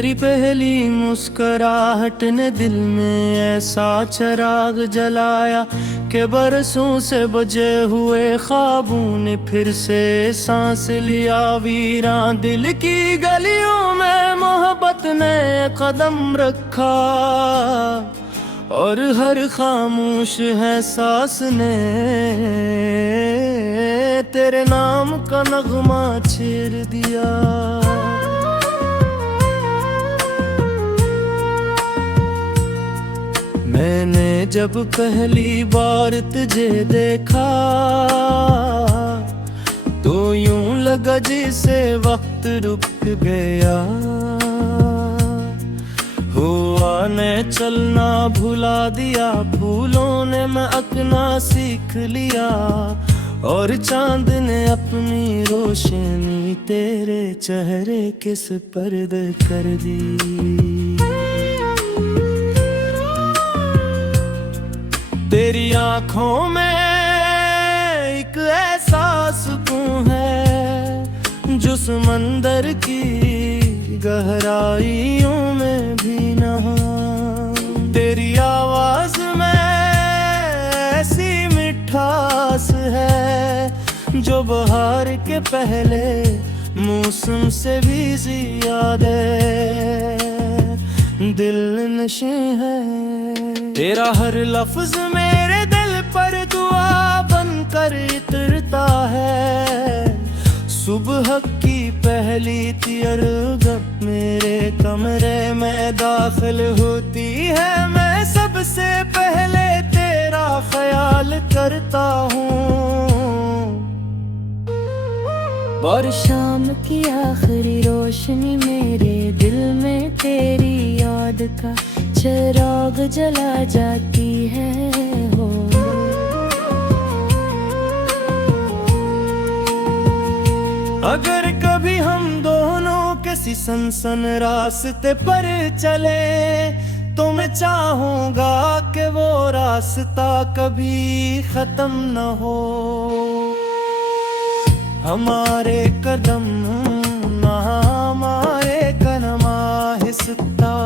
तेरी पहली मुस्कुराहट ने दिल में ऐसा चिराग जलाया कि बरसों से बजे हुए ख्वाबों ने फिर से सांस लिया। वीरान दिल की गलियों में मोहब्बत ने कदम रखा और हर खामोश है सांस ने तेरे नाम का नगमा छेड़ दिया। मैंने जब पहली बार तुझे देखा तो यूं लगा जैसे वक्त रुक गया। हुआ ने चलना भुला दिया, फूलों ने महकना सीख लिया और चांद ने अपनी रोशनी तेरे चेहरे के सुपर्द कर दी। तेरी आँखों में एक ऐसा सुकून है जो समंदर की गहराइयों में भी न हो। तेरी आवाज में ऐसी मिठास है जो बहार के पहले मौसम से भी ज्यादा दिल नशे है। तेरा हर लफ्ज मेरे दिल पर दुआ बनकर इतरता है। सुबह की पहली तियर जब मेरे कमरे में दाखिल होती है, मैं सबसे पहले तेरा ख्याल करता हूँ। और शाम की आखिरी रोशनी मेरे दिल में तेरी याद का चिराग जला जाती है हो। अगर कभी हम दोनों किसी सनसन रास्ते पर चले तो मैं चाहूंगा कि वो रास्ता कभी खत्म न हो। हमारे कदम ना हमारे कदम आहिस्ता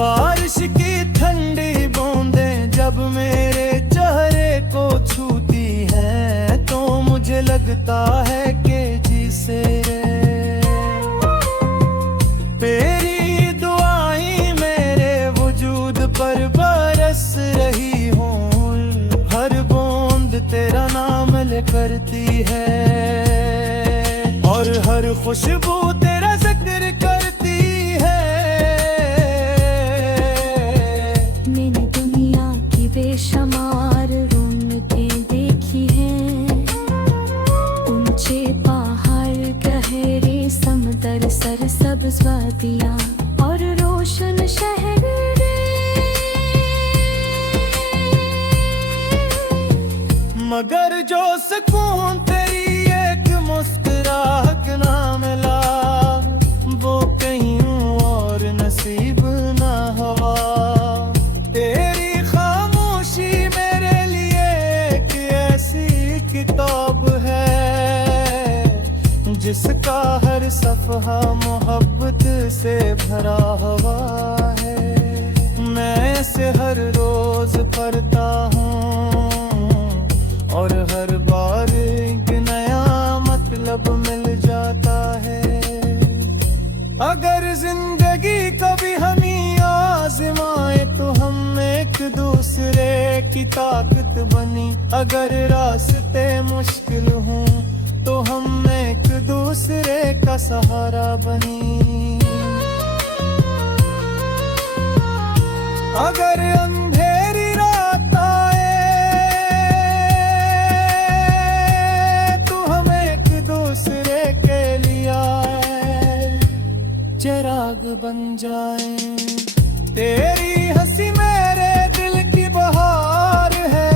बारिश की ठंडी बूंदें जब मेरे चेहरे को छूती है तो मुझे लगता है कि जिसे तेरी दुआएं मेरे वजूद पर बरस रही हो। हर बूंद तेरा नाम ले करती है और हर खुशबू तेरा जिक्र करती है। बेशुमार रौनकें देखी हैं, ऊंचे पहाड़ गहरे समंदर सरसब्ज वादियां और रोशन शहर। मगर जो सुकून तेरी एक मुस्कुराहट ना मिला वो कहीं और नसीब ना हुआ। किताब है जिसका हर सफ़हा मोहब्बत से भरा हुआ है। मैं इसे हर रोज पढ़ता हूँ और हर बार एक नया मतलब मिल जाता है। अगर जिंदगी कभी हमें आज़माए तो हम एक दूसरे की ताकत बनी। अगर रास्ते मुश्किल हों तो हम एक दूसरे का सहारा बनी। अगर अंधेरी रात आए तो हम एक दूसरे के लिए चिराग बन जाए। तेरी हंसी मेरे दिल की बहार है,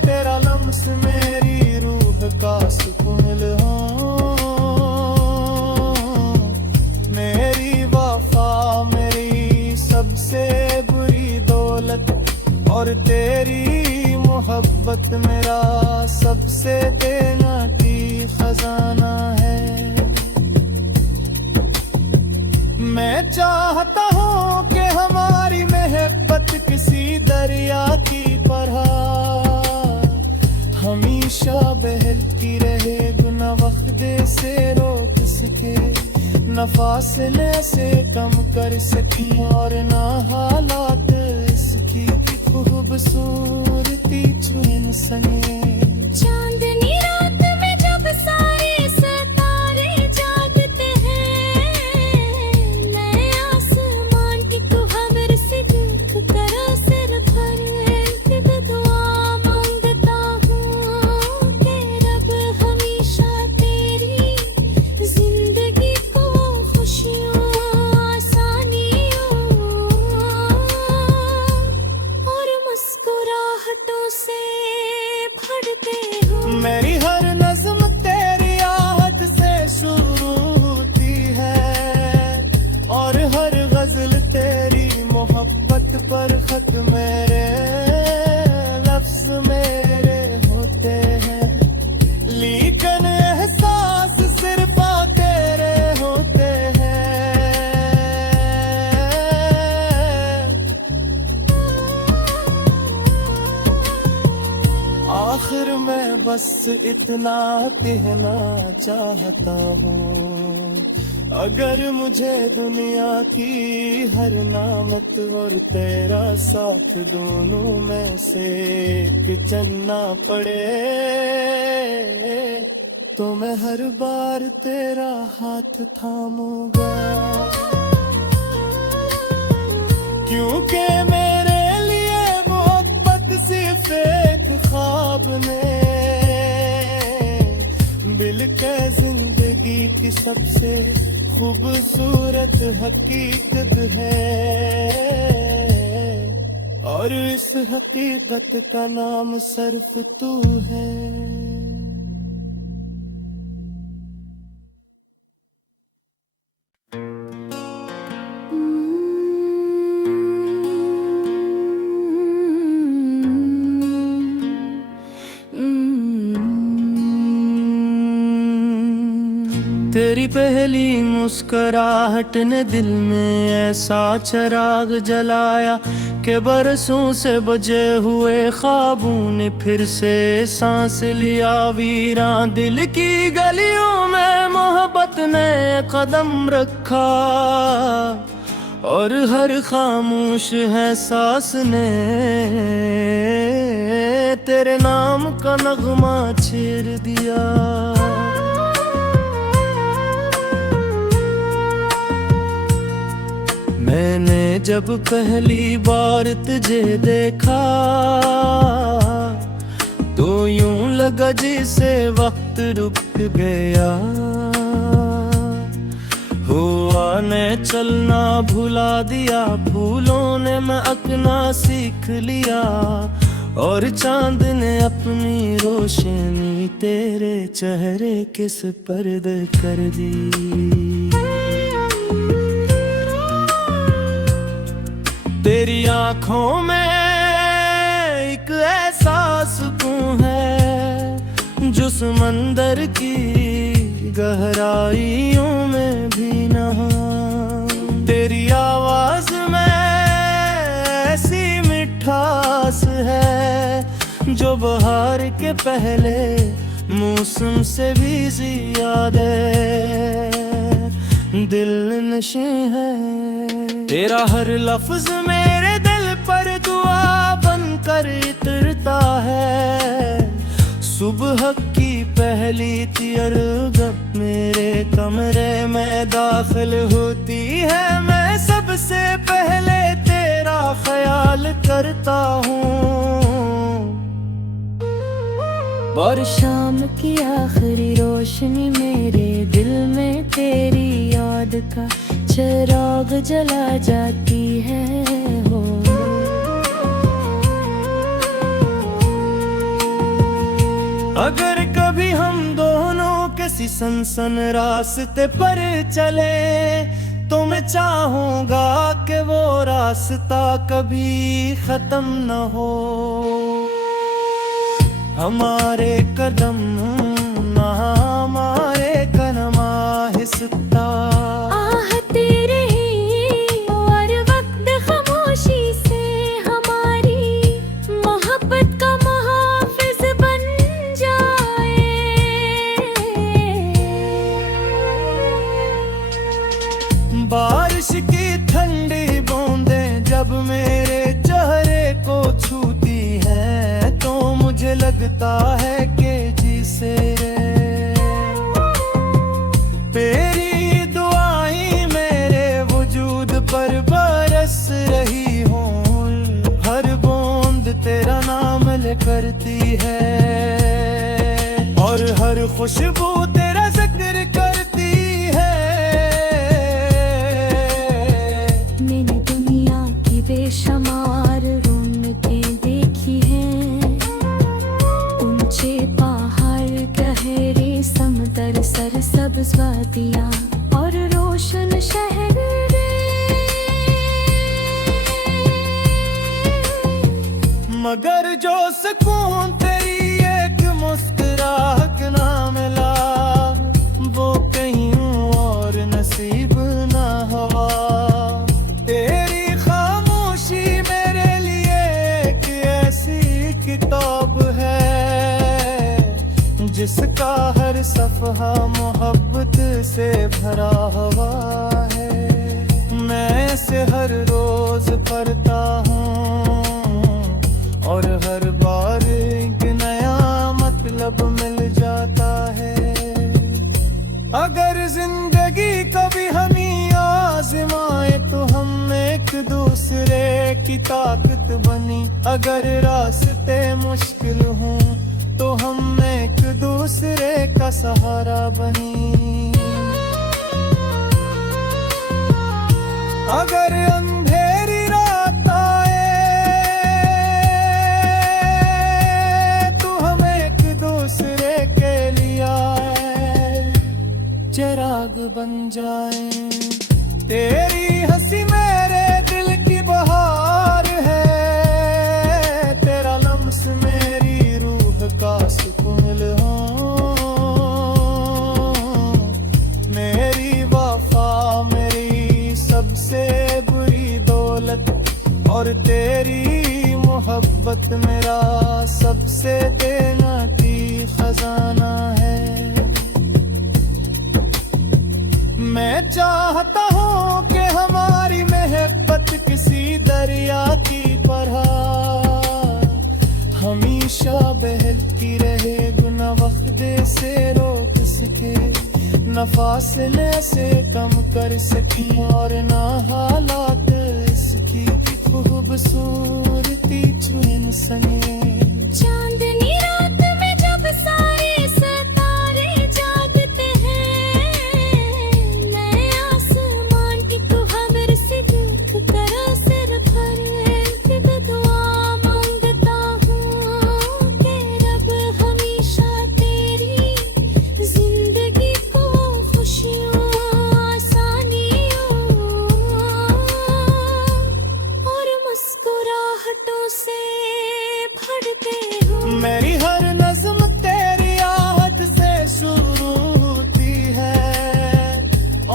तेरा लम्स मेरी रूह का सुकून हो। और तेरी मोहब्बत मेरा सबसे बेनाती खजाना है। मैं चाहता हूँ कि हमारी मोहब्बत किसी दरिया की तरह हमेशा बहती रहे, बिना वक्फे से रोक सके, न फासले से कम कर सकी और न हालात इसकी खूबसूरती छुन सके। चांदनी रात में जब सारे सितारे जागते हैं, मैं आसमान की खबर से देख कर सिर पर दुआ मांगता हूँ कि रब हमेशा तेरी जिंदगी को खुशियों, आसानियों और मुस्कुराहटों से भरते हो। मेरी हर नज़्म तेरी आहट से शुरू होती है और हर गजल तेरी मोहब्बत पर खत मेरे लफ्ज मेरे होते हैं, लेकिन एहसास सिर्फ तेरे होते हैं। आखिर मैं बस इतना कहना चाहता हूँ, अगर मुझे दुनिया की हर नामत और तेरा साथ दोनों में से एक चुनना पड़े, तो मैं हर बार तेरा हाथ थामूंगा, क्योंकि मेरे लिए मोहब्बत सिर्फ एक ख्वाब ने दिल के जिंदगी की सबसे खूबसूरत हकीकत है, और इस हकीकत का नाम सिर्फ तू है। तेरी पहली मुस्कुराहट ने दिल में ऐसा चिराग जलाया कि बरसों से बजे हुए ख्वाबों ने फिर से सांस लिया। वीरान दिल की गलियों में मोहब्बत ने कदम रखा और हर खामोश है सांस ने तेरे नाम का नगमा छेड़ दिया। मैंने जब पहली बार तुझे देखा तो यूं लगा जैसे वक्त रुक गया, हुआ ने चलना भुला दिया, फूलों ने महकना सीख लिया और चांद ने अपनी रोशनी तेरे चेहरे के सुपर्द कर दी। तेरी आँखों में एक ऐसा सुकून है जो समंदर की गहराइयों में भी नहा। तेरी आवाज में ऐसी मिठास है जो बहार के पहले मौसम से भी ज्यादा दिल नशे है। तेरा हर लफ्ज मेरे दिल पर दुआ बनकर उतरता है, सुबह की पहली तियर जब मेरे कमरे में दाखिल होती है, मैं सबसे पहले तेरा ख्याल करता हूँ। और शाम की आखिरी रोशनी मेरे दिल में तेरी याद का चिराग जला जाती है हो। अगर कभी हम दोनों किसी सनसन रास्ते पर चले तो मैं चाहूंगा कि वो रास्ता कभी खत्म न हो, हमारे कदम ना हमारे कदम आहिस्ता आहते रहे और वक्त खामोशी से हमारी मोहब्बत का मुहाफिज बन जाए। बारिश की ठंडी बूंदें जब मेरे चेहरे को छूती है तो मुझे लगता है कि जिसे तेरी दुआएं मेरे वजूद पर बरस रही हूँ, हर बूंद तेरा नाम ले करती है और हर खुशबू तेरा जिक्र करती है। मैंने दुनिया की बेशुमार रौनकें देखी हैं, ऊंचे पहाड़ गहरे समंदर सरसब्ज वादियां और रोशन शहर। मगर जो सुकून तेरी एक मुस्कुराहट ना मिला वो कहीं और नसीब ना हुआ। तेरी खामोशी मेरे लिए एक ऐसी किताब है जिसका हर सफ़हा मोहब्बत से भरा हुआ है। मैं इसे हर रोज पढ़ता हूँ और हर बार एक नया मतलब मिल जाता है। अगर जिंदगी कभी हमें आजमाए तो हम एक दूसरे की ताकत बनी, अगर रास्ते मुश्किल हों तो हम एक दूसरे का सहारा बनी। अगर अंधेरी रात चिराग बन जाए। तेरी हंसी मेरे दिल की बहार है, तेरा लम्स मेरी रूह का सुकून हो। मेरी वफा मेरी सबसे बुरी दौलत और तेरी मोहब्बत मेरा सबसे बेनती खजाना है। मैं चाहता हूँ कि हमारी मोहब्बत किसी दरिया की तरह हमेशा बहती रहे, गुना वक्त से रोक सके, न फासले से कम कर सके और न हालात इसकी खूबसूरती चुन सके। चांदनी रात में जब सारे सितारे जागते हैं, मैं आसमान की खबर से देख कर सिर पर एक दुआ मांगता हूँ कि रब हमेशा तेरी जिंदगी को खुशियों आसानियों और मुस्कुराहटों से भरते हो। मेरी हर नज़्म तेरी आहट से शुरू होती है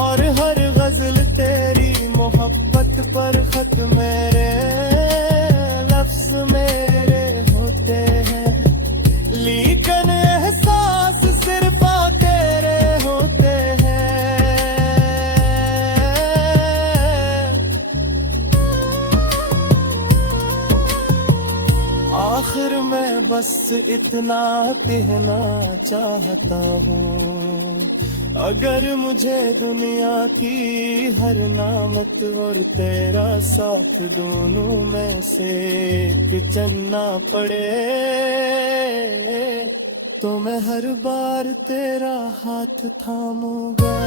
और हर गजल तेरी मोहब्बत पर खत मेरे लफ्ज मेरे होते हैं, लेकिन एहसास सिर्फ तेरे होते हैं। आखिर मैं बस इतना कहना चाहता हूँ, अगर मुझे दुनिया की हर नामत और तेरा साथ दोनों में से चुनना पड़े तो मैं हर बार तेरा हाथ थामूंगा,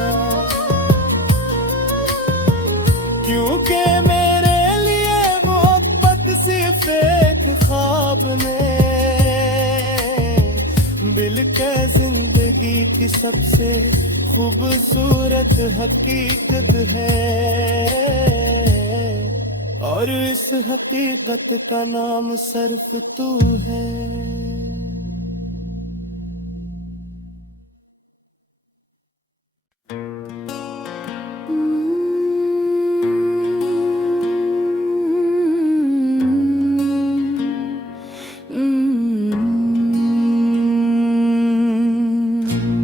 क्योंकि मेरे लिए मोहब्बत सिर्फ एक ख्वाब ने दिल के जिंदगी की सबसे खूबसूरत हकीकत है, और इस हकीकत का नाम सिर्फ तू है।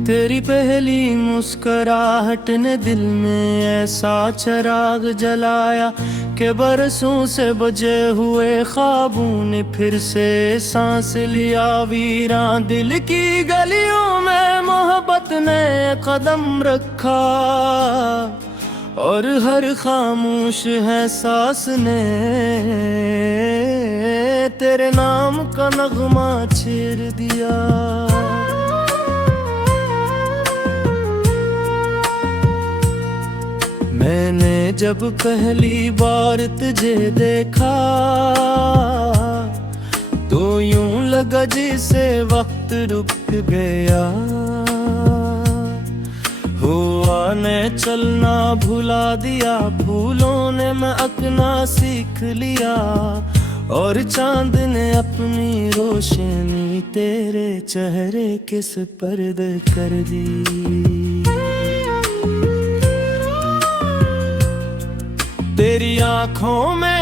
तेरी पहली मुस्कुराहट ने दिल में ऐसा चिराग जलाया कि बरसों से बजे हुए ख्वाबों ने फिर से सांस लिया। वीरान दिल की गलियों में मोहब्बत ने कदम रखा, और हर खामोश है सांस ने तेरे नाम का नगमा छेड़ दिया। मैंने जब पहली बार तुझे देखा तो यूं लगा जैसे वक्त रुक गया। हुआ ने चलना भुला दिया, फूलों ने महकना सीख लिया, और चांद ने अपनी रोशनी तेरे चेहरे के सुपर्द कर दी। तेरी आँखों में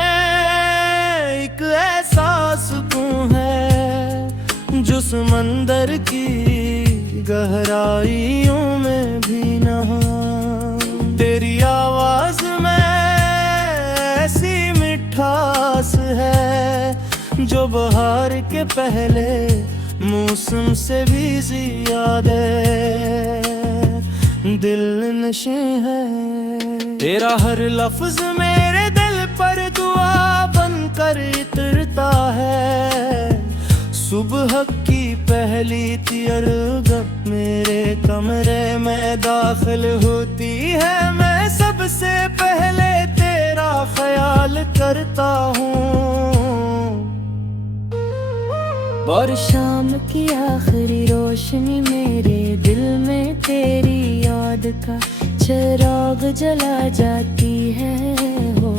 एक ऐसा सुकून है जो समंदर की गहराइयों में भी न हो। तेरी आवाज में ऐसी मिठास है जो बहार के पहले मौसम से भी ज्यादा दिल नशे है। तेरा हर लफ्ज मेरे दिल पर दुआ बनकर इतरता है। सुबह की पहली तिरगप मेरे कमरे में दाखिल होती है, मैं सबसे पहले तेरा ख्याल करता हूँ। और शाम की आखिरी रोशनी मेरे दिल में तेरी याद का चिराग जला जाती है हो।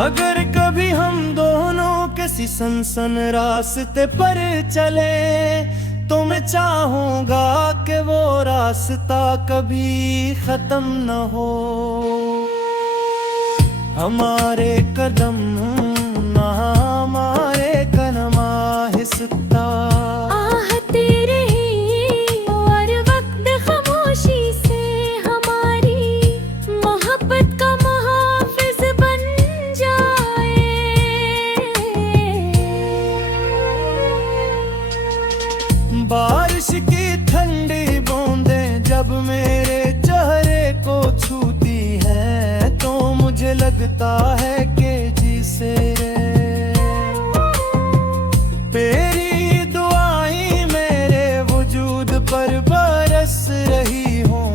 अगर कभी हम दोनों किसी सनसन रास्ते पर चले तो मैं चाहूंगा कि वो रास्ता कभी खत्म न हो। हमारे कदम ना हमारे कदम आहिस्ता आहते रही और वक्त खामोशी से हमारी मोहब्बत का मुहाफिज बन जाए। बारिश की ठंडी बूंदें जब मेरे चेहरे को छूती है तो मुझे लगता है कि जिसे तेरी दुआएं मेरे वजूद पर बरस रही हूँ।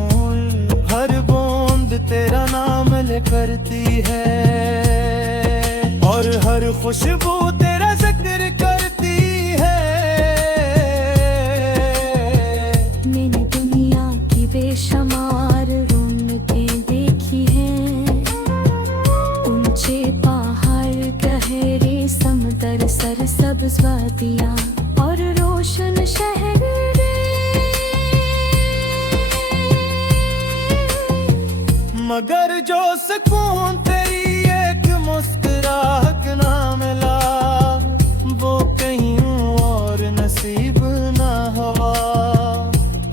हर बूंद तेरा नाम ले करती है और हर खुशबू तेरा जिक्र करती है। मैंने दुनिया की बेशुमार रौनकें देखी हैं, ऊंचे पहाड़ गहरे समुद्र सरसब्ज वादियां और रोशन शहर। मगर जो सुकून तेरी एक मुस्कुराहट ना मिला वो कहीं और नसीब ना हुआ।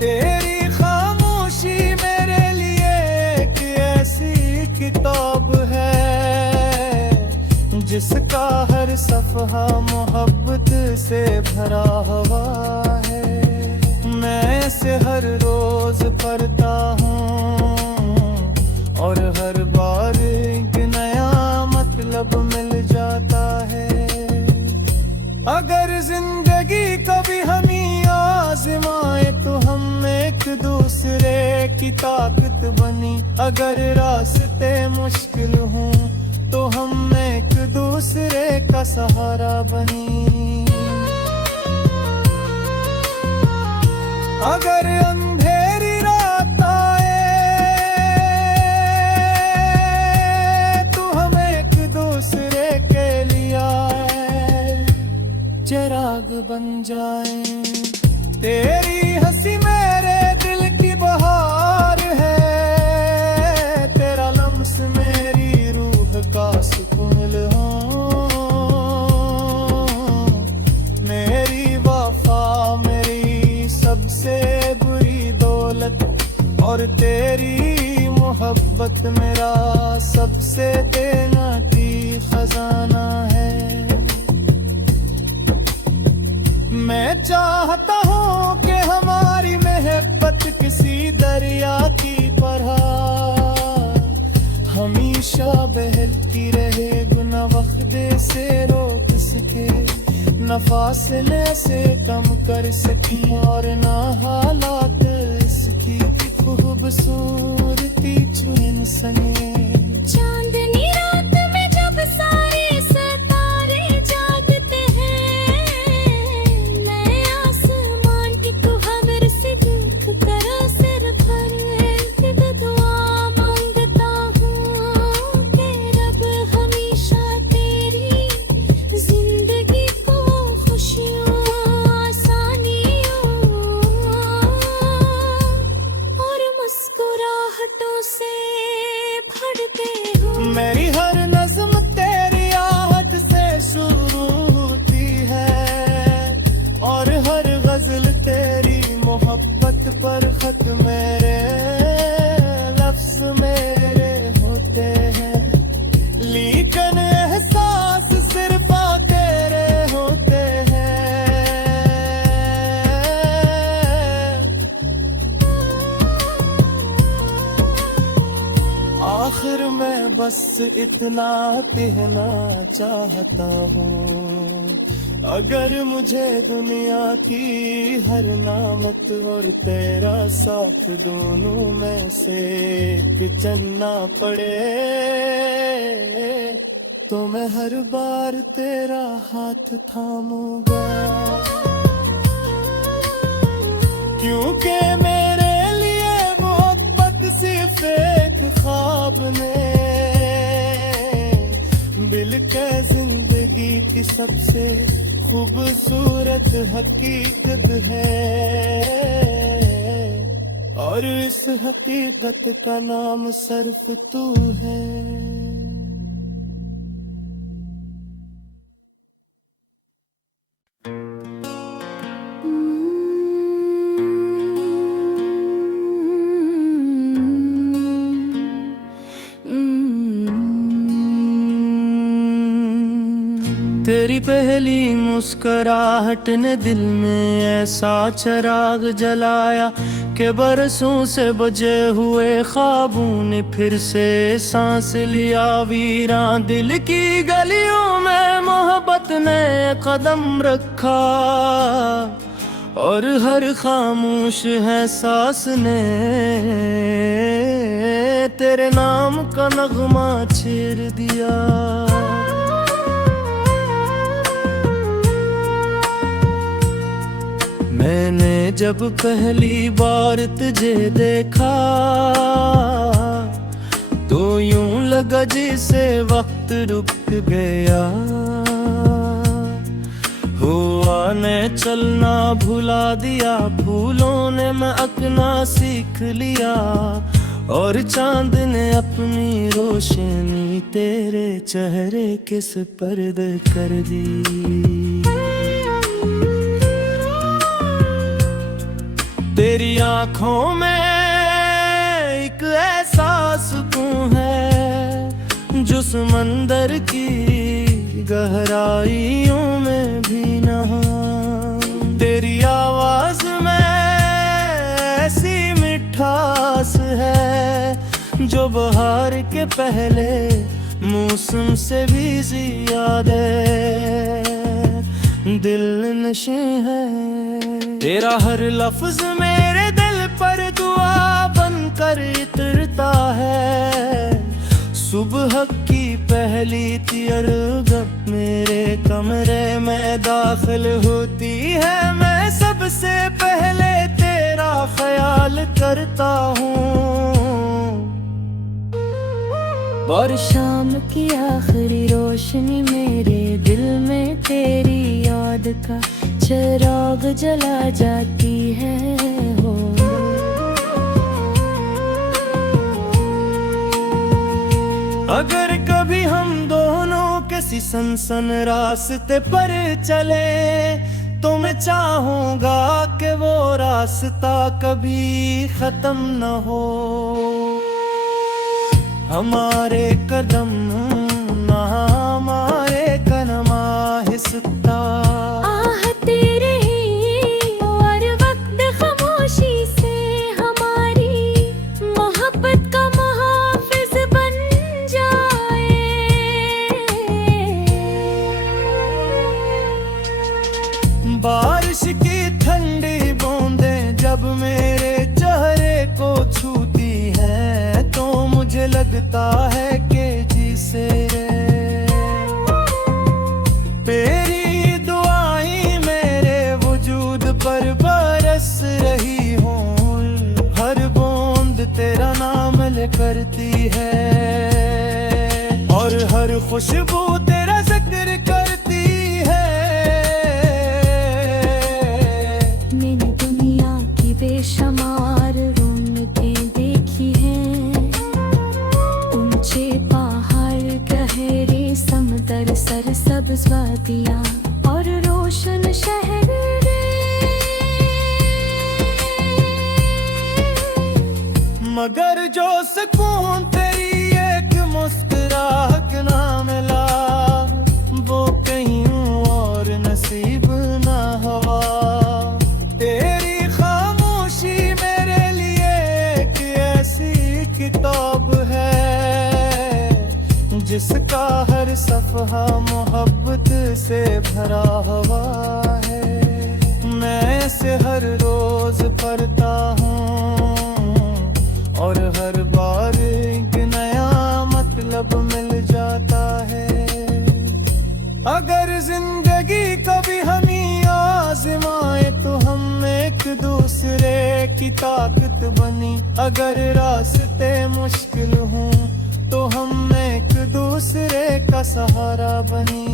तेरी खामोशी मेरे लिए एक ऐसी किताब है जिसका हर सफ़हा मोहब्बत से भरा हुआ है। मैं इसे हर रोज पढ़ता हूँ और हर बार एक नया मतलब मिल जाता है। अगर जिंदगी कभी हमें आज़माए तो हम एक दूसरे की ताकत बनी। अगर रास्ते मुश्किल हों तो हम एक दूसरे का सहारा बनी। अगर अंधेरी रात आए तो हम एक दूसरे के लिए आए, चिराग बन जाए। तेरी हंसी मेरे दिल की बहार है, तेरा लम्स मेरी रूह का सुकून हो। मेरी वफा मेरी सबसे बुरी दौलत, और तेरी मोहब्बत मेरा सबसे बेनती खजाना है। मैं चाहता हूँ कि हमारी मोहब्बत किसी दरिया की तरह हमेशा बहती रहे, गुना वक्ते से रोक सके, न फासले से कम कर सकी और न हालात इसकी खूबसूरती चुन सके। चांदनी रात में जब सारे सितारे जागते हैं, मैं आसमान की खबर से देख कर सिर पर एक दुआ मांगता हूँ कि रब हमेशा तेरी जिंदगी को खुशियों आसानियों और मुस्कुराहटों से भरते हो। मेरी हर नज़्म तेरी आहट से शुरू होती है, और हर गजल तेरी मोहब्बत पर खत मेरे लफ्ज मेरे होते हैं। लेकिन एहसास सिर्फ तेरे होते हैं। आखिर मैं बस इतना कहना चाहता हूँ, अगर मुझे दुनिया की हर नामत और तेरा साथ दोनों में से चुनना पड़े, तो मैं हर बार तेरा हाथ थामूंगा, क्योंकि मेरे लिए मोहब्बत सिर्फ एक ख्वाब ने बिल के जिंदगी की सबसे खूबसूरत हकीकत है, और इस हकीकत का नाम सिर्फ तू है। तेरी पहली मुस्कुराहट ने दिल में ऐसा चिराग जलाया कि बरसों से बजे हुए ख्वाबों ने फिर से सांस लिया। वीरान दिल की गलियों में मोहब्बत ने कदम रखा, और हर खामोश है सांस ने तेरे नाम का नगमा छेड़ दिया। मैंने जब पहली बार तुझे देखा तो यूं लगा जैसे वक्त रुक गया, हुआ ने चलना भुला दिया, फूलों ने महकना सीख लिया, और चांद ने अपनी रोशनी तेरे चेहरे के सुपर्द कर दी। तेरी आँखों में एक ऐसा सुकून है जो समंदर की गहराइयों में भी नहा। तेरी आवाज में ऐसी मिठास है जो बहार के पहले मौसम से भी ज्यादा दिल नशे है। तेरा हर लफ्ज मेरे दिल पर दुआ बनकर उतरता है, सुबह की पहली तियर जब मेरे कमरे में दाखिल होती है, मैं सबसे पहले तेरे ख्याल करता हूँ। और शाम की आखिरी रोशनी मेरे दिल में तेरी याद का चिराग जला जाती है हो। अगर कभी हम दोनों किसी सनसन रास्ते पर चले तो मैं चाहूंगा कि वो रास्ता कभी खत्म न हो। हमारे कदम ना हमारे कदम आहिस्ता आहते रही और वक्त खामोशी से हमारी मोहब्बत का मुहाफिज बन जाए। बारिश की ठंडी बूंदें जब मेरे चेहरे को छूती है तो मुझे लगता है कि जिसे तेरी दुआएं मेरे वजूद पर बरस रही हूँ। हर बूंद तेरा नाम ले करती है और हर खुशबू तेरा जिक्र करती है। मैंने दुनिया की बेशुमार रौनकें देखी हैं, ऊंचे पहाड़ गहरे समंदर सरसब्ज वादियाँ और रोशन शहर मगर जो सुकून तेरी एक मुस्कुराहट ना मिला वो कहीं और नसीब ना हुआ। तेरी खामोशी मेरे लिए एक ऐसी किताब है जिसका हर सफ़हा मोहब्बत से भरा हुआ है। मैं इसे हर रोज पढ़ता हूँ और हर बार एक नया मतलब मिल जाता है। अगर जिंदगी कभी हमें आजमाए तो हम एक दूसरे की ताकत बनी। अगर रास्ते मुश्किल हों तो हम एक दूसरे का सहारा बनी।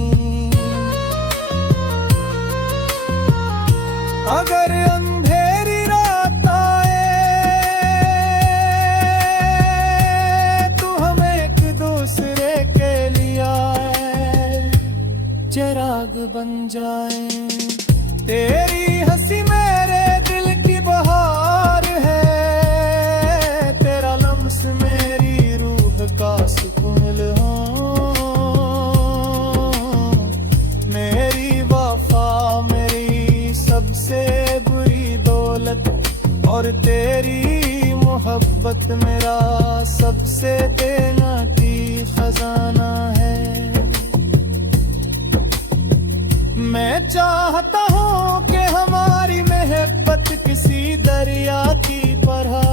अगर अंधेरी रात आए तो हम एक दूसरे के लिए आए चिराग बन जाए। तेरी हंसी मेरे दिल की बहार है, तेरा लम्स मेरी रूह का सुकून हो। मेरी वफा मेरी सबसे बुरी दौलत और तेरी मोहब्बत मेरा सबसे बेनाती खजाना है। मैं चाहता हूँ कि हमारी मोहब्बत किसी दरिया की तरह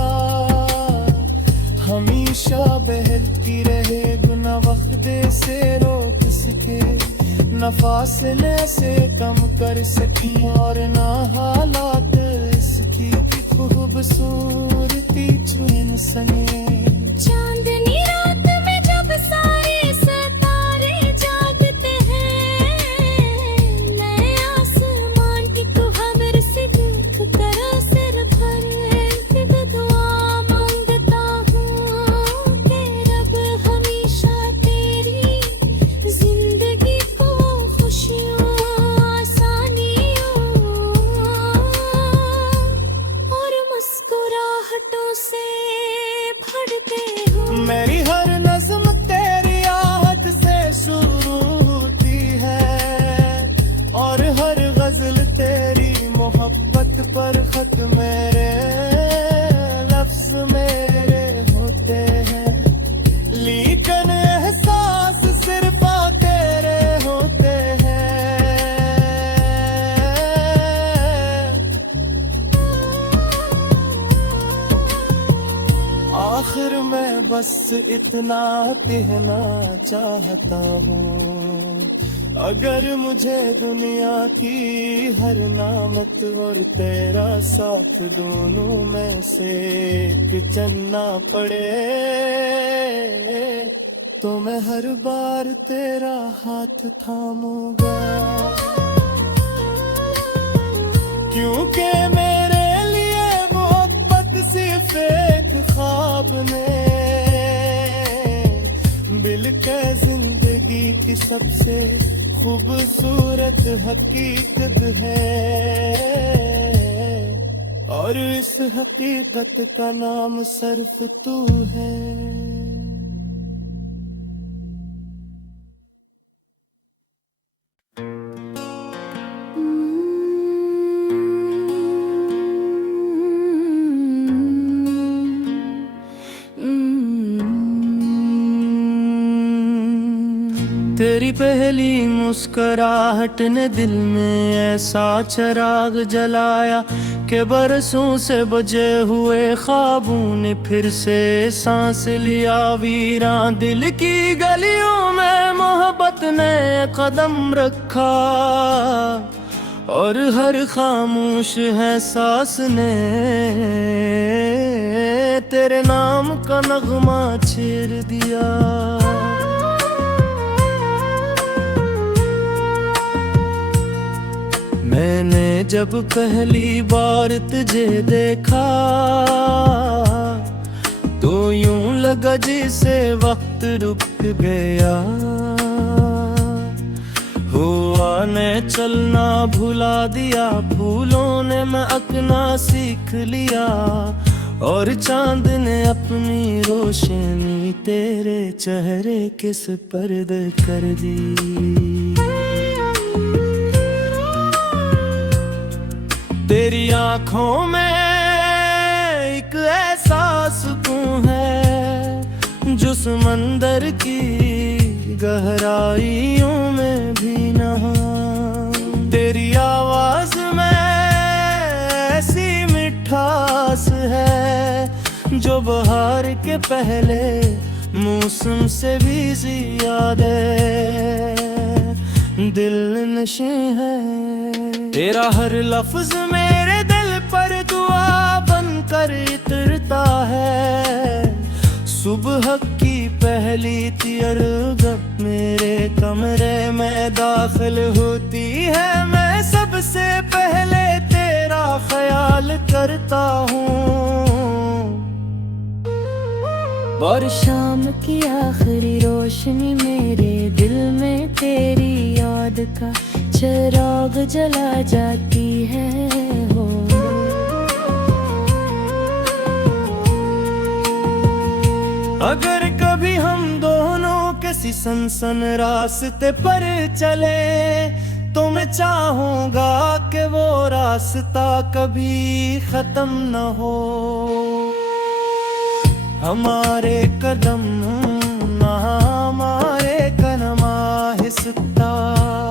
हमेशा बहती रहे, गुना वक्त से रोक सके, न फासले से कम कर सकी और न हालात इसकी खूबसूरती छुन सके। चांदनी रात में जब सारे सितारे जागते हैं, मैं आसमान की खबर से देख कर सिर पर दुआ मांगता हूँ कि रब हमेशा तेरी जिंदगी को खुशियों आसानियों और मुस्कुराहटों से भरते हो। मेरी हर नज़्म तेरी आहट से शुरू होती है और हर गजल तेरी मोहब्बत पर खत मेरे लफ्ज मेरे होते हैं। लेकिन एहसास सिर्फ तेरे होते हैं। आखिर मैं बस इतना कहना चाहता हूँ, अगर मुझे दुनिया की हर नामत और तेरा साथ दोनों में से एक चुनना पड़े, तो मैं हर बार तेरा हाथ थामूंगा, क्योंकि मेरे लिए मोहब्बत सिर्फ एक ख्वाब ने मिलके जिंदगी की सबसे खूबसूरत हकीकत है, और इस हकीकत का नाम सिर्फ तू है। तेरी पहली मुस्कुराहट ने दिल में ऐसा चिराग जलाया कि बरसों से बजे हुए ख्वाबों ने फिर से सांस लिया। वीरान दिल की गलियों में मोहब्बत ने कदम रखा, और हर खामोश है सांस ने तेरे नाम का नगमा छेड़ दिया। मैंने जब पहली बार तुझे देखा तो यूं लगा जैसे वक्त रुक गया, हुआ ने चलना भुला दिया, फूलों ने महकना सीख लिया, और चांद ने अपनी रोशनी तेरे चेहरे के सुपर्द कर दी। तेरी आँखों में एक ऐसा सुकून है जो समंदर की गहराइयों में भी नहा। तेरी आवाज में ऐसी मिठास है जो बहार के पहले मौसम से भी ज्यादा दिल नशे है। तेरा हर लफ्ज मेरे दिल पर दुआ बनकर उतरता है, सुबह की पहली तिरगप मेरे कमरे में दाखिल होती है, मैं सबसे पहले तेरा ख्याल करता हूँ। और शाम की आखिरी रोशनी मेरे दिल में तेरी याद का चिराग जला जाती है हो। अगर कभी हम दोनों किसी सनसन रास्ते पर चले तो मैं चाहूंगा कि वो रास्ता कभी खत्म न हो। हमारे कदम ना हमारे कदम आहिस्ता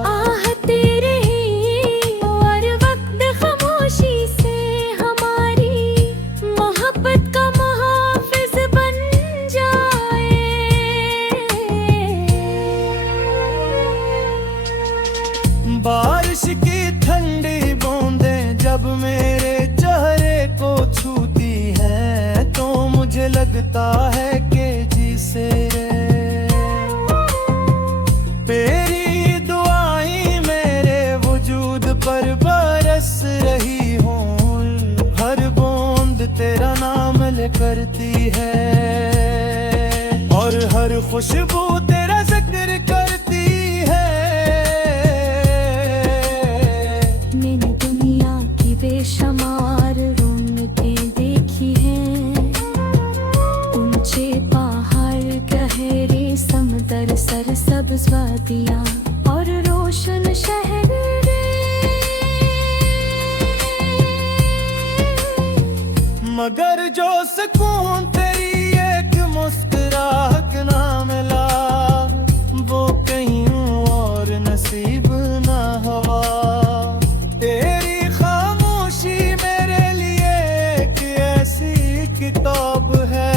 आहते रही और वक्त खामोशी से हमारी मोहब्बत का मुहाफिज बन जाए। बारिश की ठंडी बूंदें जब मेरे चेहरे को छूती है तो मुझे लगता है कि जिसे तेरी दुआएं मेरे वजूद पर बरस रही हों, हर बूंद तेरा नाम ले करती है और हर खुशबू तेरा जिक्र करती है। मैंने दुनिया की बेशुमार रौनकें देखी हैं, ऊंचे पहाड़ गहरे समंदर सरसब्ज वादियां और रोशन शहर मगर जो सुकून तेरी एक मुस्कुराहट ना मिला वो कहीं और नसीब ना हुआ। तेरी खामोशी मेरे लिए एक ऐसी किताब है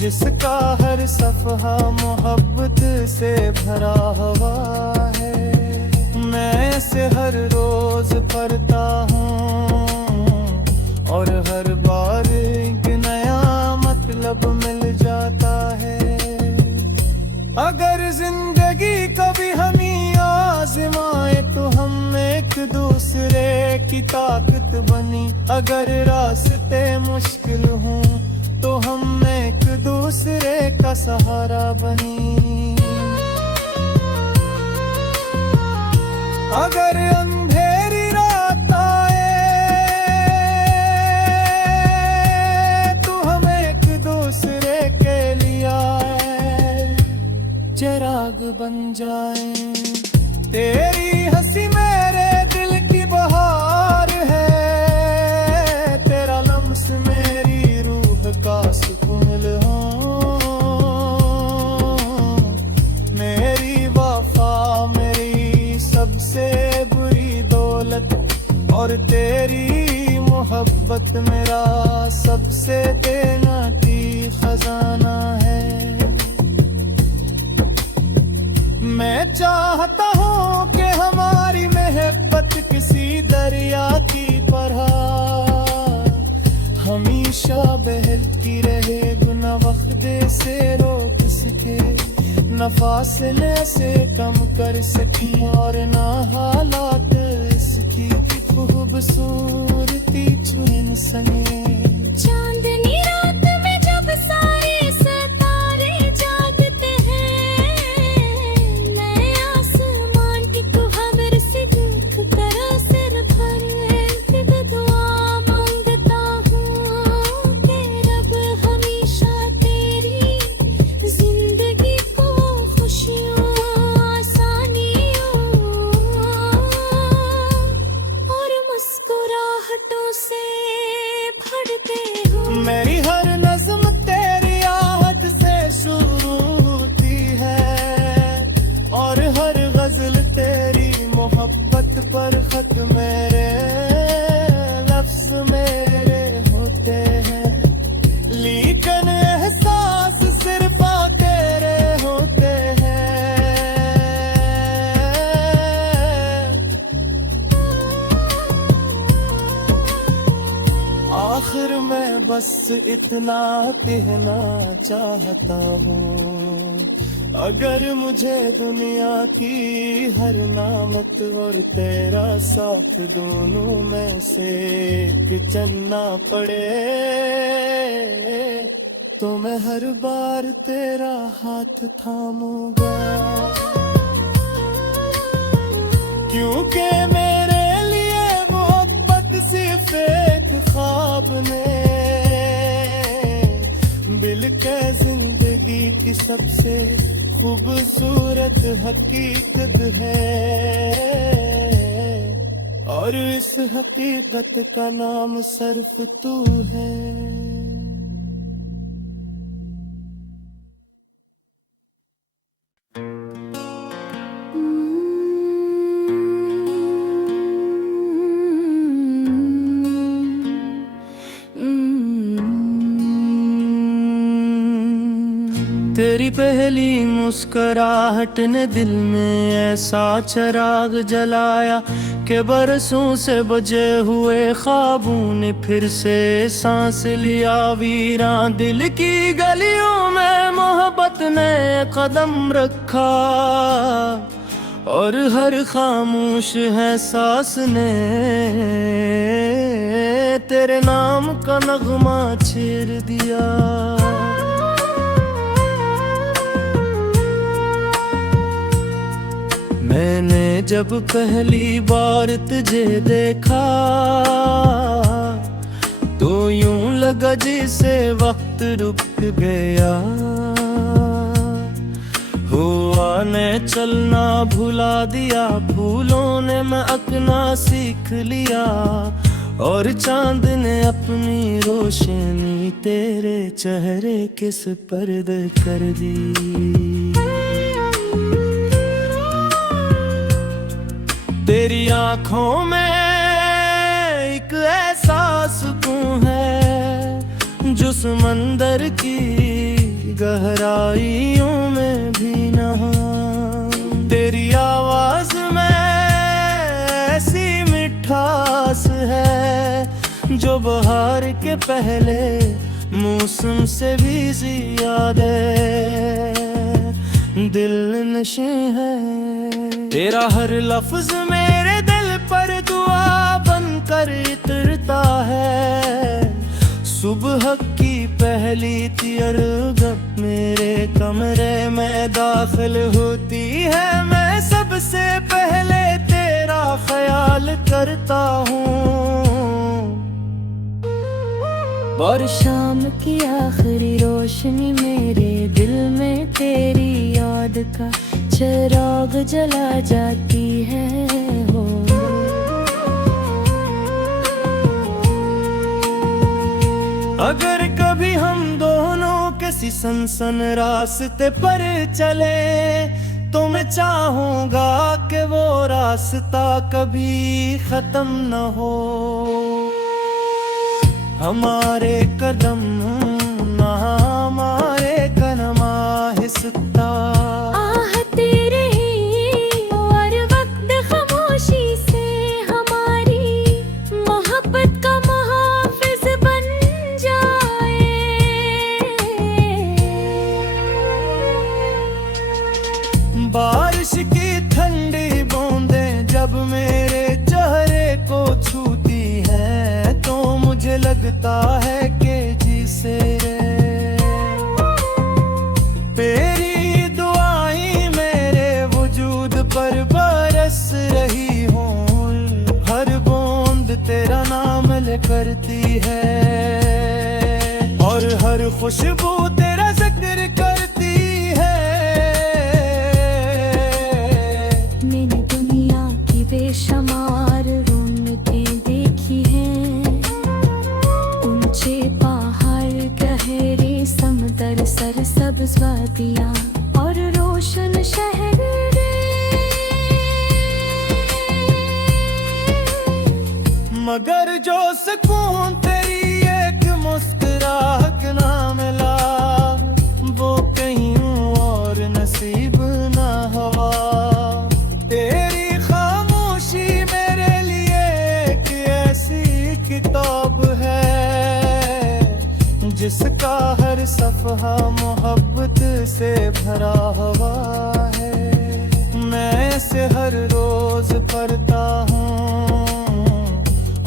जिसका हर सफहा मोहब्बत से भरा हुआ है। मैं इसे हर रोज पढ़ता हूँ और हर बार एक नया मतलब मिल जाता है। अगर जिंदगी कभी हमें आजमाए तो हम एक दूसरे की ताकत बनी। अगर रास्ते मुश्किल हों तो हम एक दूसरे का सहारा बनी। अगर अंधेरी रात आए तो हम एक दूसरे के लिए आए, चिराग बन जाए। तेरी हंसी मेरे दिल की बहार है, तेरा लम्स मेरी रूह का सुकून हो। मेरी वफा मेरी सबसे बुरी दौलत और तेरी मोहब्बत मेरा सबसे बेनाती खजाना है। मैं चाहता हूँ कि हमारी मोहब्बत किसी दरिया की तरह हमेशा बहती रहे, गुना वक्त से रोक सके, न फासले से कम कर सकी और न हालात इसकी खूबसूरती छुन सके। चांदनी रात में जब सारे सितारे जागते हैं, मैं आसमान की खबर से देख कर सिर पर एक दुआ मांगता हूँ कि रब हमेशा तेरी जिंदगी को खुशियों आसानियों और मुस्कुराहटों से भरते हो। मेरी हर नज़्म तेरी आहट से शुरू होती है और हर गजल तेरी मोहब्बत पर खत मेरे लफ्ज मेरे होते हैं। लेकिन एहसास सिर्फ तेरे होते हैं। आखिर मैं बस इतना कहना चाहता हूँ, अगर मुझे दुनिया की हर नामत और तेरा साथ दोनों में से एक चुनना पड़े तो मैं हर बार तेरा हाथ थामूंगा। क्योंकि मेरे लिए मोहब्बत सिर्फ एक ख्वाब ने बिल के जिंदगी की सबसे खूबसूरत हकीकत है और इस हकीकत का नाम सिर्फ तू है। तेरी पहली मुस्कुराहट ने दिल में ऐसा चिराग जलाया कि बरसों से बजे हुए ख्वाबों ने फिर से सांस लिया। वीरान दिल की गलियों में मोहब्बत ने कदम रखा और हर खामोश है सांस ने तेरे नाम का नगमा छेड़ दिया। मैंने जब पहली बार तुझे देखा तो यूं लगा जैसे वक्त रुक गया। हुआ ने चलना भुला दिया, फूलों ने महकना सीख लिया और चांद ने अपनी रोशनी तेरे चेहरे के सुपर्द कर दी। तेरी आँखों में एक ऐसा सुकून है जो समंदर की गहराइयों में भी नहा। तेरी आवाज में ऐसी मिठास है जो बहार के पहले मौसम से भी ज्यादा दिल नशे है। तेरा हर लफ्ज मेरे दिल पर दुआ बनकर उतरता है। सुबह की पहली तियरगप मेरे कमरे में दाखिल होती है। मैं सबसे पहले तेरा ख्याल करता हूँ। और शाम की आखिरी रोशनी मेरे दिल में तेरी याद का चिराग जला जाती है हो। अगर कभी हम दोनों किसी सनसन रास्ते पर चले तो मैं चाहूंगा कि वो रास्ता कभी खत्म न हो। हमारे कदम ना हमारे कदम आहिस्ता आहते रही और वक्त खामोशी से हमारी मोहब्बत का मुहाफिज बन जाए। बारिश की ठंडी बूंदें जब मेरे चेहरे को छूती है तो मुझे लगता है कि जिसे तेरी दुआएं मेरे वजूद पर बरस रही हों। हर बूंद तेरा नाम ले करती है और हर खुशबू तेरा जिक्र करती है। मैंने दुनिया की बेशुमार रौनकें देखी हैं। ऊंचे पहाड़ गहरे समंदर सरसब्ज वादियां और रोशन शहर मगर जो सुकून तेरी एक मुस्कुराहट ना मिला वो कहीं और नसीब ना हुआ। तेरी खामोशी मेरे लिए एक ऐसी किताब है जिसका हर सफ़हा मोहब्बत से भरा हुआ है। मैं इसे हर रोज पढ़ता हूँ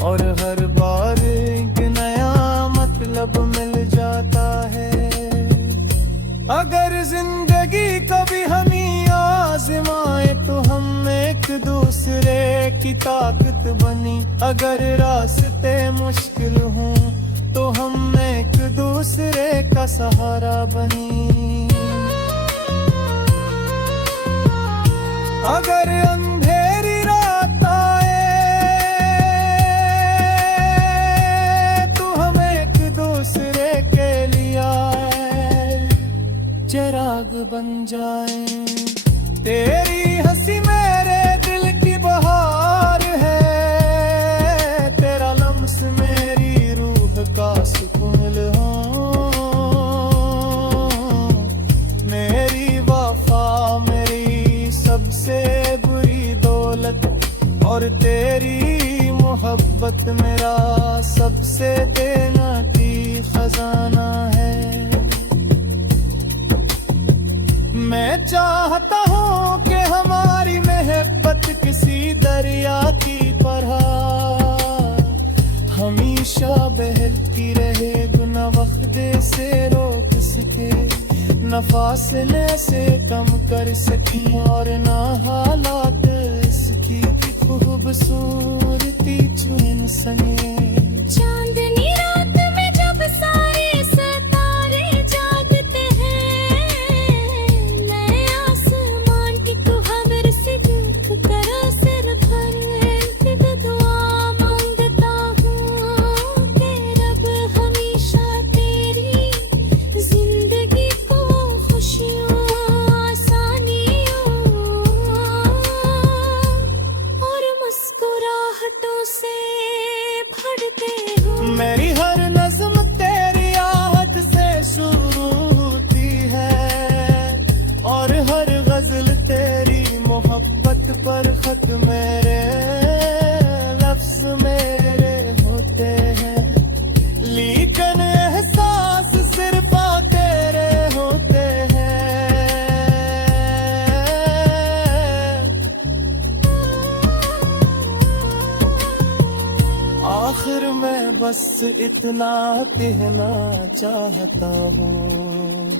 और हर बार एक नया मतलब मिल जाता है। अगर जिंदगी कभी हमें आजमाए तो हम एक दूसरे की ताकत बनी। अगर रास्ते मुश्किल हों तो हम एक दूसरे का सहारा बनी। अगर अंधेरी रात आए तो हम एक दूसरे के लिए चिराग बन जाए। तेरी हंसी मेरे दिल की बहार है। तेरा लम्स मेरी रूह का सुकून हो। मेरी वफा मेरी सबसे बुरी दौलत और तेरी मोहब्बत मेरा सबसे बेनती खजाना है। मैं चाहता हूँ कि हमारी मोहब्बत किसी दरिया की तरह हमेशा बहती रहे। गुना वक्त से रोक सके न फासले से कम कर सकी और न हालात इसकी खूबसूरती छुन सके। चांदनी रात में जब सारे सितारे जागते हैं मैं आसमान की खबर से देख कर सिर पर दुआ मांगता हूँ कि रब हमेशा तेरी जिंदगी को खुशियों आसानियों और मुस्कुराहटों से भर बस इतना कहना चाहता हूँ,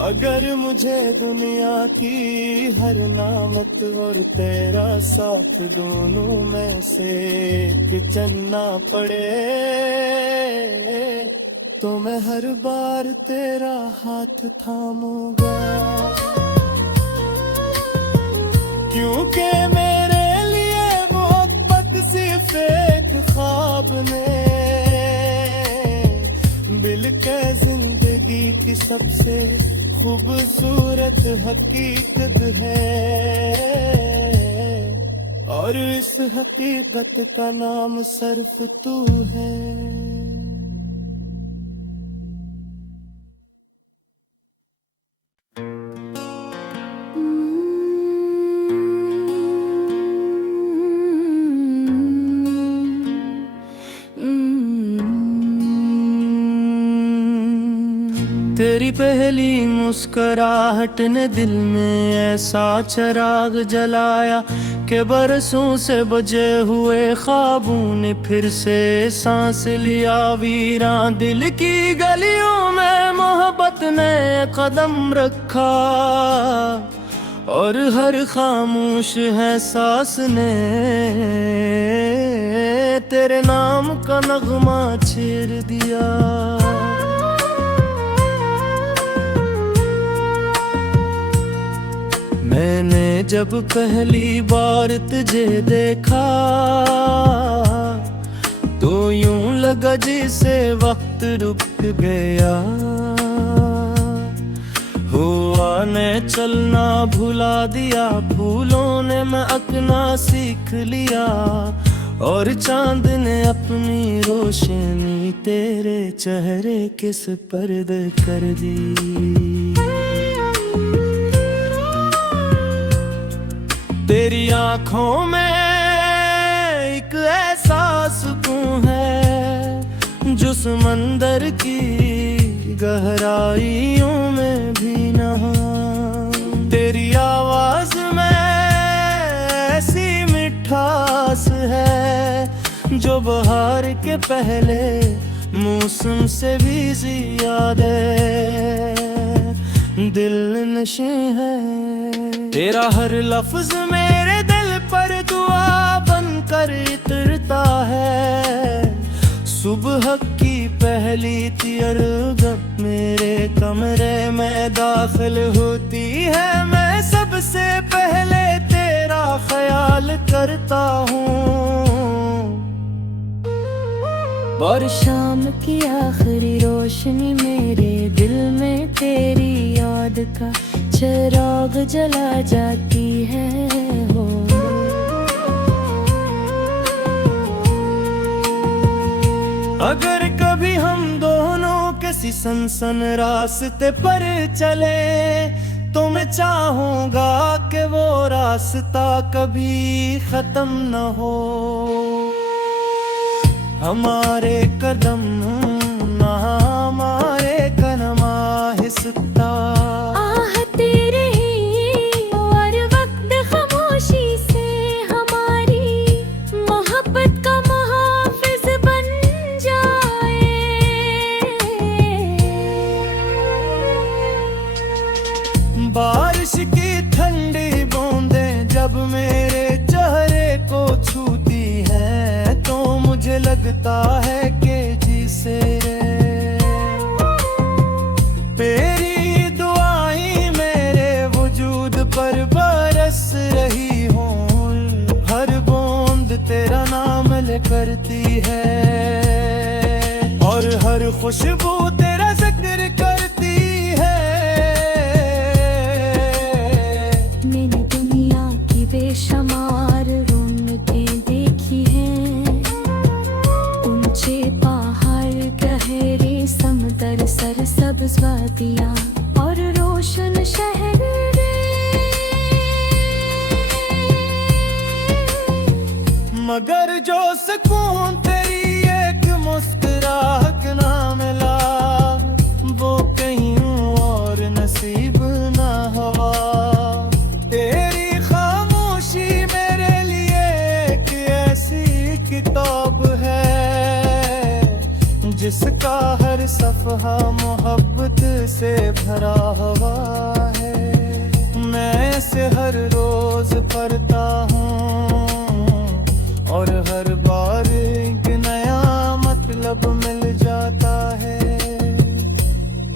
अगर मुझे दुनिया की हर नामत और तेरा साथ दोनों में से चुनना पड़े, तो मैं हर बार तेरा हाथ थामूंगा, क्योंकि मेरे लिए मोहब्बत सिर्फ एक ख्वाब ने मिल के जिंदगी की सबसे खूबसूरत हकीकत है, और इस हकीकत का नाम सिर्फ तू है। तेरी पहली मुस्कुराहट ने दिल में ऐसा चिराग जलाया कि बरसों से बजे हुए ख्वाबों ने फिर से सांस लिया। वीरान दिल की गलियों में मोहब्बत ने कदम रखा, और हर खामोश है सांस ने तेरे नाम का नगमा छेड़ दिया। मैंने जब पहली बार तुझे देखा तो यूं लगा जैसे वक्त रुक गया, हुआ ने चलना भुला दिया, फूलों ने महकना सीख लिया, और चांद ने अपनी रोशनी तेरे चेहरे के सुपर्द कर दी। तेरी आँखों में एक ऐसा सुकून है जो समंदर की गहराइयों में भी नहा। तेरी आवाज में ऐसी मिठास है जो बहार के पहले मौसम से भी ज्यादा दिल नशे है। तेरा हर लफ्ज मेरे दिल पर दुआ बनकर उतरता है, सुबह की पहली तिरगप मेरे कमरे में दाखिल होती है, मैं सबसे पहले तेरा ख्याल करता हूँ। और शाम की आखिरी रोशनी मेरे दिल में तेरी याद का चिराग जला जाती है हो। अगर कभी हम दोनों किसी सनसन रास्ते पर चले तो मैं चाहूंगा कि वो रास्ता कभी खत्म न हो। हमारे कदम ना हमारे कदम आहिस्ता आहते रही और वक्त खामोशी से हमारी मोहब्बत का मुहाफिज बन जाए। बारिश की ठंडी बूंदें जब मेरे चेहरे को छूती है तो मुझे लगता है कि जिसे तेरी दुआएं मेरे वजूद पर बरस रही हूँ, हर बूंद तेरा नाम ले करती है और हर खुशबू तेरा जिक्र करती है। मैंने दुनिया की बेशुमार रौनकें देखी हैं, ऊंचे पहाड़ गहरे समंदर सरसब्ज वादियां और रोशन शहर मगर जो सुकून तेरी एक मुस्कुराहट ना मिला वो कहीं और नसीब ना हुआ। तेरी खामोशी मेरे लिए एक ऐसी किताब है भरा हवा है। मैं इसे हर रोज पढ़ता हूँ और हर बार एक नया मतलब मिल जाता है।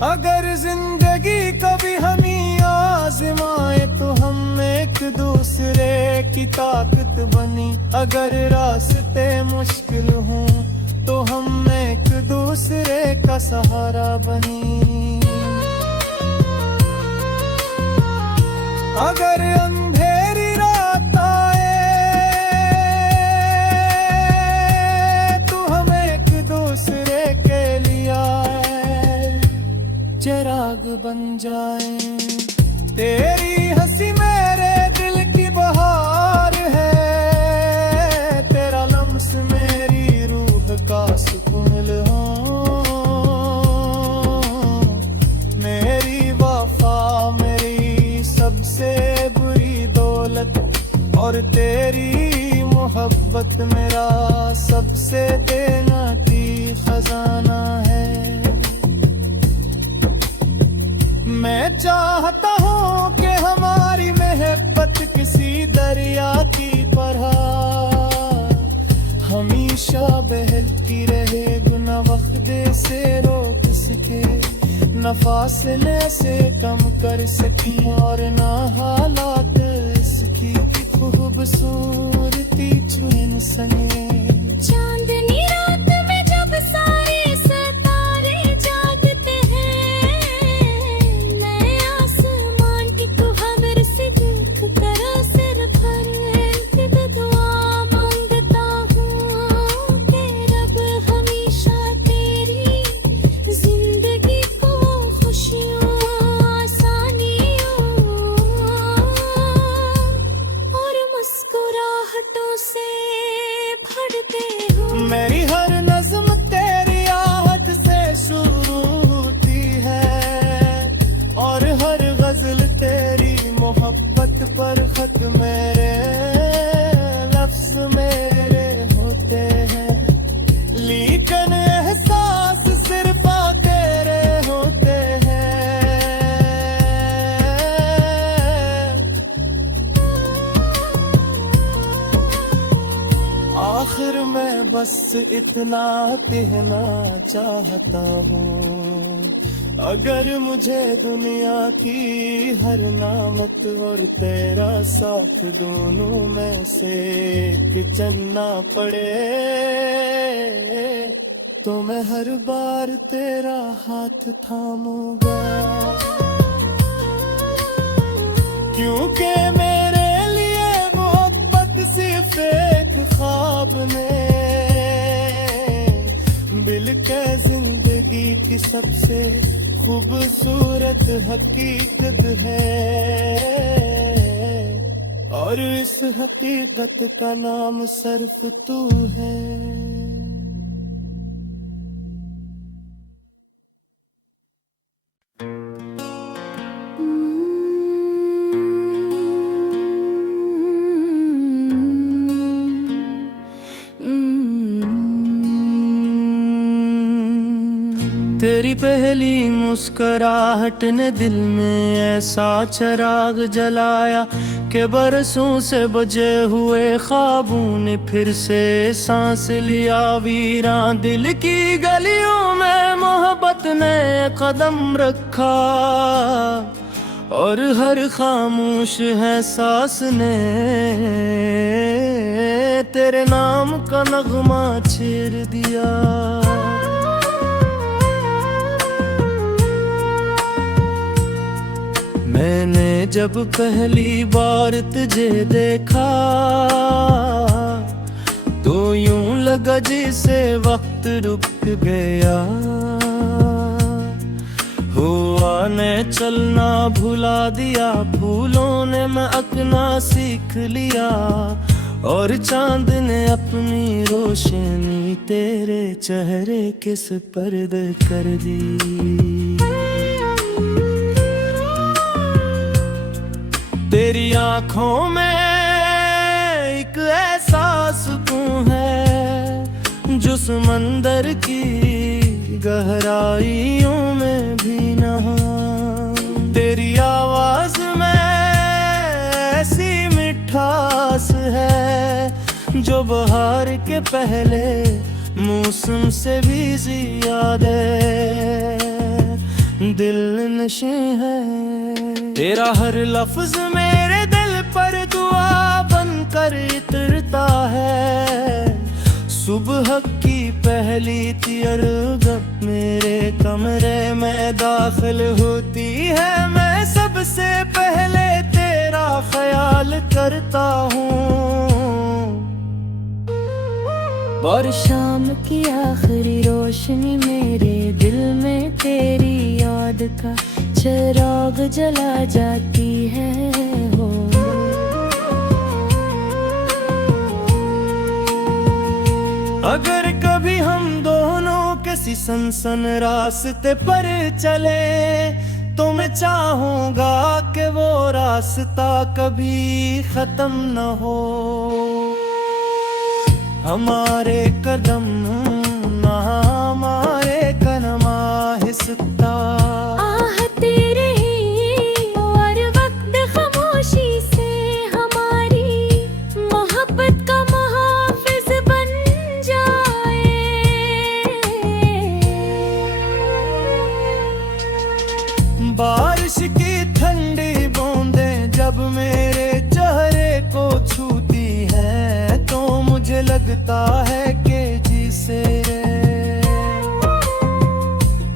अगर जिंदगी कभी हमें आजमाए तो हम एक दूसरे की ताकत बनी। अगर रास्ते मुश्किल हों तो हम एक दूसरे का सहारा बनी। अगर अंधेरी रात आए तो हम एक दूसरे के लिए चिराग बन जाए। तेरी हंसी मेरे दिल की बहार है, तेरा लम्स मेरी रूह का सुकून हो। मेरी वफा मेरी सबसे बुरी दौलत और तेरी मोहब्बत मेरा सबसे बेनती खजाना है। मैं चाहता हूँ कि हमारी मोहब्बत किसी दरिया की तरह हमेशा बहती रहे, गुना वक्त से रोक सके, न फासले से कम कर सकी और न हालात इसकी खूबसूरती छुन सके। चांदनी रात में जब सारे सितारे जागते हैं, मैं आसमान की खबर से देख कर सिर पर एक दुआ मांगता हूँ कि रब हमेशा तेरी जिंदगी को खुशियों आसानियों और मुस्कुराहटों से भरते हो। मेरी हर नज़्म तेरी आहट से शुरू होती है और हर गजल तेरी मोहब्बत पर खत मेरे लफ्ज मेरे होते हैं। लेकिन एहसास सिर्फ तेरे होते हैं। आखिर मैं बस इतना कहना चाहता हूँ, अगर मुझे दुनिया की हर नामत और तेरा साथ दोनों में से एक चुनना पड़े तो मैं हर बार तेरा हाथ थामूंगा। क्योंकि मेरे लिए मोहब्बत सिर्फ एक ख्वाब में बिल के जिंदगी की सबसे खूबसूरत हकीकत है और इस हकीकत का नाम सिर्फ तू है। तेरी पहली मुस्कुराहट ने दिल में ऐसा चिराग जलाया कि बरसों से बजे हुए ख्वाबों ने फिर से सांस लिया। वीरान दिल की गलियों में मोहब्बत ने कदम रखा और हर खामोश है सांस ने तेरे नाम का नगमा छेड़ दिया। मैंने जब पहली बार तुझे देखा तो यूं लगा जैसे वक्त रुक गया। हुआ ने चलना भुला दिया, फूलों ने महकना सीख लिया और चांद ने अपनी रोशनी तेरे चेहरे के सुपर्द कर दी। तेरी आँखों में एक ऐसा सुकून है जो समंदर की गहराइयों में भी नहा। जो बहार के पहले मौसम से भी ज्यादा दिल नशे है। तेरा हर लफ्ज मेरे दिल पर दुआ बनकर इतरता है। सुबह की पहली तियर जब मेरे कमरे में दाखिल होती है, मैं सबसे पहले तेरा ख्याल करता हूँ। और शाम की आखिरी रोशनी मेरे दिल में तेरी याद का चिराग जला जाती है हो। अगर कभी हम दोनों किसी सनसन रास्ते पर चले, तो मैं चाहूंगा कि वो रास्ता कभी खत्म न हो। हमारे कदम ना हमारे कदम आहिस्ता आहते रही और वक्त खामोशी से हमारी मोहब्बत का मुहाफिज बन जाए। बारिश की ठंडी बूंदें जब मेरे चेहरे को छूती है, तो मुझे लगता है कि जिसे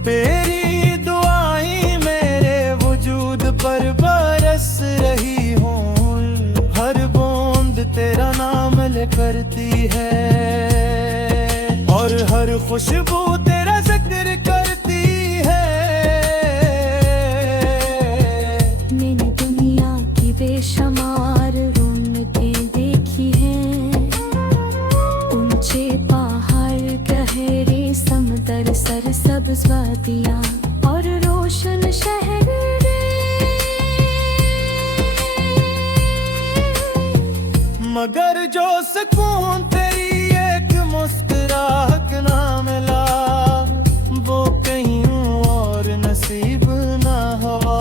तेरी दुआएं मेरे वजूद पर बरस रही हूँ। हर बूंद तेरा नाम ले करती है और हर खुशबू तेरा जिक्र करती है। मैंने दुनिया की बेशुमार रौनकें देखी हैं, ऊंचे पहाड़ गहरे समंदर सरसब्ज वादियां और रोशन शहर। मगर जो सुकून तेरी एक मुस्कुराहट ना मिला, वो कहीं और नसीब ना हुआ।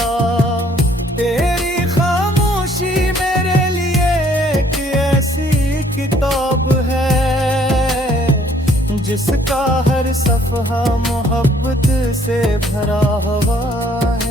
तेरी खामोशी मेरे लिए एक ऐसी किताब है, जिसका हर सफ़हा मोहब्बत से भरा हुआ है।